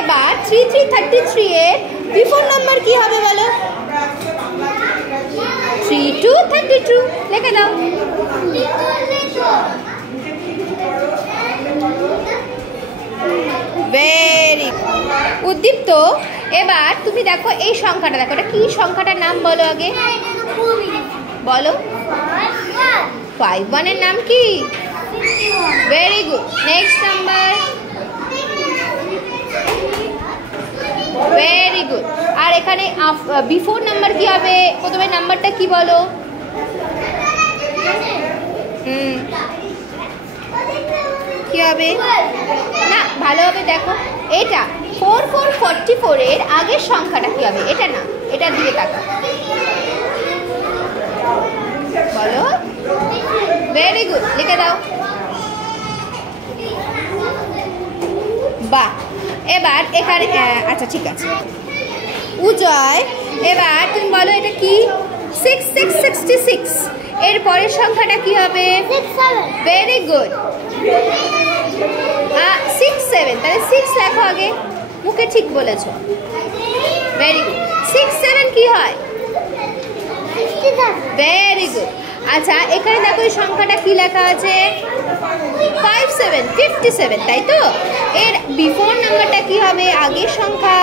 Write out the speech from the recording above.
এবার 3333 এর before number কি হবে বলো? 3232 লিখে দাও। ভেরি উদ্দীপ্ত। এবার তুমি দেখো এই সংখ্যাটা, দেখো এটা কি সংখ্যাটার নাম বলো আগে বলো। 51 এর নাম কি? Very good. Next number. Very good. আর এখানে বিফোর নাম্বার কি হবে? প্রথমে নাম্বারটা কি বলো? কি হবে না, ভালোভাবে দেখো। এটা 4444 এর আগের সংখ্যাটা কি হবে? এটা না, এটার দিকে তাকাও বলো। ভেরি গুড, লিখে দাও। বাহ। এবার এখানে আচ্ছা ঠিক আছে উজয়, এবার তুমি বলো এটা কি? 6666 এর পরের সংখ্যাটা কি হবে? Very good. 67, তাহলে 6 লেখো আগে, মুখে ঠিক বলেছো। Very good. 67 কি হয়? Very good. আচ্ছা এখানে দেখো এই সংখ্যাটা কি লেখা আছে? 57, 57, তাই তো? এর বিফোর নাম্বারটা কি হবে? আগের সংখ্যা